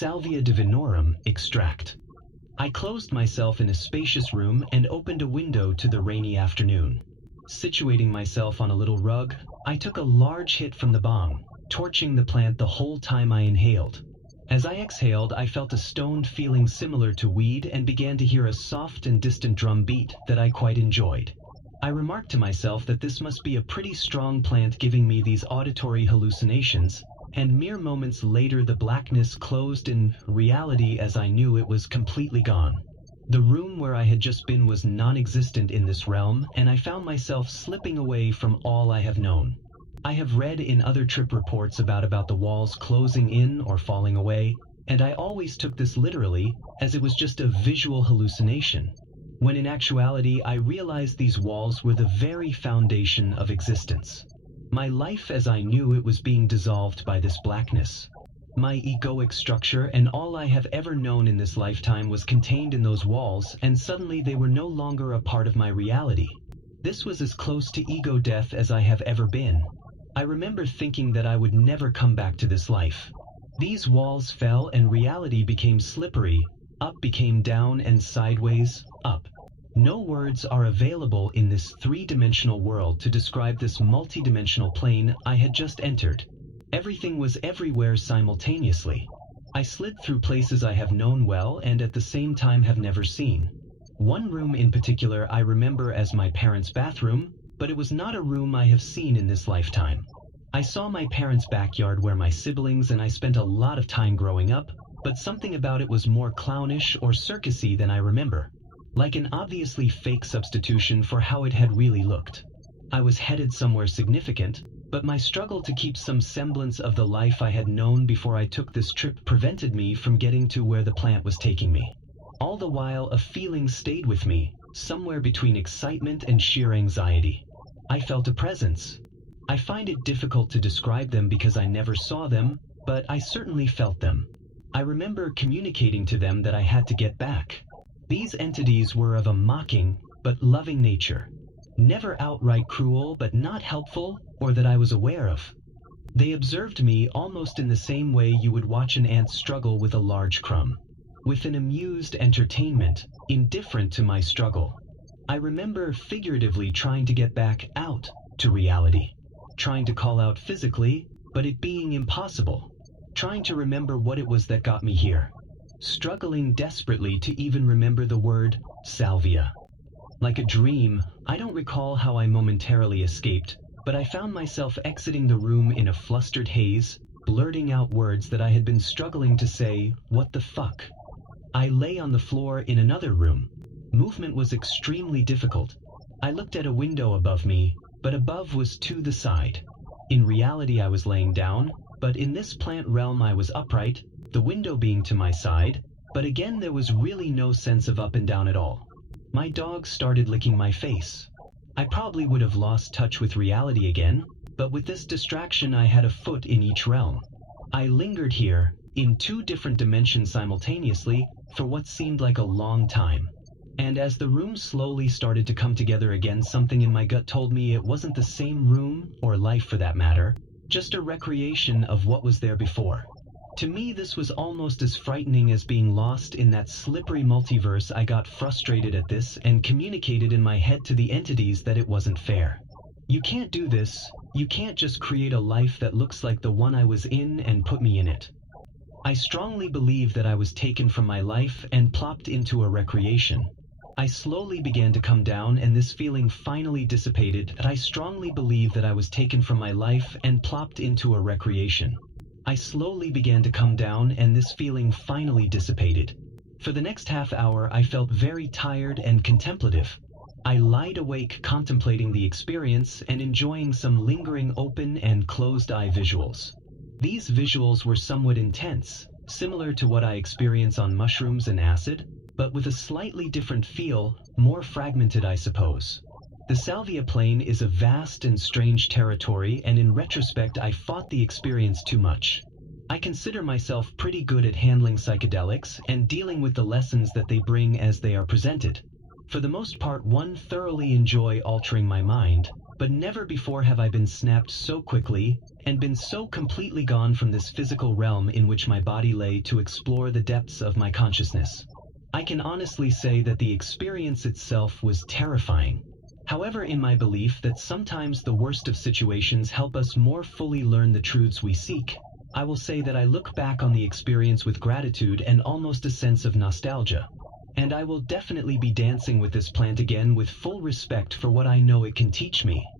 Salvia divinorum extract. I closed myself in a spacious room and opened a window to the rainy afternoon. Situating myself on a little rug, I took a large hit from the bong, torching the plant the whole time I inhaled. As I exhaled, I felt a stoned feeling similar to weed and began to hear a soft and distant drum beat that I quite enjoyed. I remarked to myself that this must be a pretty strong plant giving me these auditory hallucinations, and mere moments later the blackness closed in reality as I knew it was completely gone. The room where I had just been was non-existent in this realm, and I found myself slipping away from all I have known. I have read in other trip reports about the walls closing in or falling away, and I always took this literally, as it was just a visual hallucination, when in actuality I realized these walls were the very foundation of existence. My life as I knew it was being dissolved by this blackness. My egoic structure and all I have ever known in this lifetime was contained in those walls, and suddenly they were no longer a part of my reality. This was as close to ego death as I have ever been. I remember thinking that I would never come back to this life. These walls fell and reality became slippery, up became down and sideways, up. No words are available in this three-dimensional world to describe this multi-dimensional plane I had just entered. Everything was everywhere simultaneously. I slid through places I have known well and at the same time have never seen. One room in particular I remember as my parents' bathroom, but it was not a room I have seen in this lifetime. I saw my parents' backyard where my siblings and I spent a lot of time growing up, but something about it was more clownish or circusy than I remember, like an obviously fake substitution for how it had really looked. I was headed somewhere significant, but my struggle to keep some semblance of the life I had known before I took this trip prevented me from getting to where the plant was taking me. All the while, a feeling stayed with me, somewhere between excitement and sheer anxiety. I felt a presence. I find it difficult to describe them because I never saw them, but I certainly felt them. I remember communicating to them that I had to get back. These entities were of a mocking but loving nature. Never outright cruel, but not helpful, or that I was aware of. They observed me almost in the same way you would watch an ant struggle with a large crumb, with an amused entertainment, indifferent to my struggle. I remember figuratively trying to get back out to reality, trying to call out physically, but it being impossible, trying to remember what it was that got me here, struggling desperately to even remember the word Salvia. Like a dream, I don't recall how I momentarily escaped, but I found myself exiting the room in a flustered haze, blurting out words that I had been struggling to say, what the fuck? I lay on the floor in another room. Movement was extremely difficult. I looked at a window above me, but above was to the side. In reality I was laying down, but in this plant realm I was upright, the window being to my side, but again there was really no sense of up and down at all. My dog started licking my face. I probably would have lost touch with reality again, but with this distraction I had a foot in each realm. I lingered here, in two different dimensions simultaneously, for what seemed like a long time. And as the room slowly started to come together again, something in my gut told me it wasn't the same room, or life for that matter, just a recreation of what was there before. To me, this was almost as frightening as being lost in that slippery multiverse. I got frustrated at this and communicated in my head to the entities that it wasn't fair. You can't do this. You can't just create a life that looks like the one I was in and put me in it. I strongly believe that I was taken from my life and plopped into a recreation. I slowly began to come down, and this feeling finally dissipated. I strongly believe that I was taken from my life and plopped into a recreation. I slowly began to come down, and this feeling finally dissipated. For the next half hour I felt very tired and contemplative. I lied awake contemplating the experience and enjoying some lingering open and closed eye visuals. These visuals were somewhat intense, similar to what I experience on mushrooms and acid, but with a slightly different feel, more fragmented I suppose. The Salvia plane is a vast and strange territory, and in retrospect I fought the experience too much. I consider myself pretty good at handling psychedelics and dealing with the lessons that they bring as they are presented. For the most part, one thoroughly enjoy altering my mind, but never before have I been snapped so quickly and been so completely gone from this physical realm in which my body lay to explore the depths of my consciousness. I can honestly say that the experience itself was terrifying. However, in my belief that sometimes the worst of situations help us more fully learn the truths we seek, I will say that I look back on the experience with gratitude and almost a sense of nostalgia. And I will definitely be dancing with this plant again with full respect for what I know it can teach me.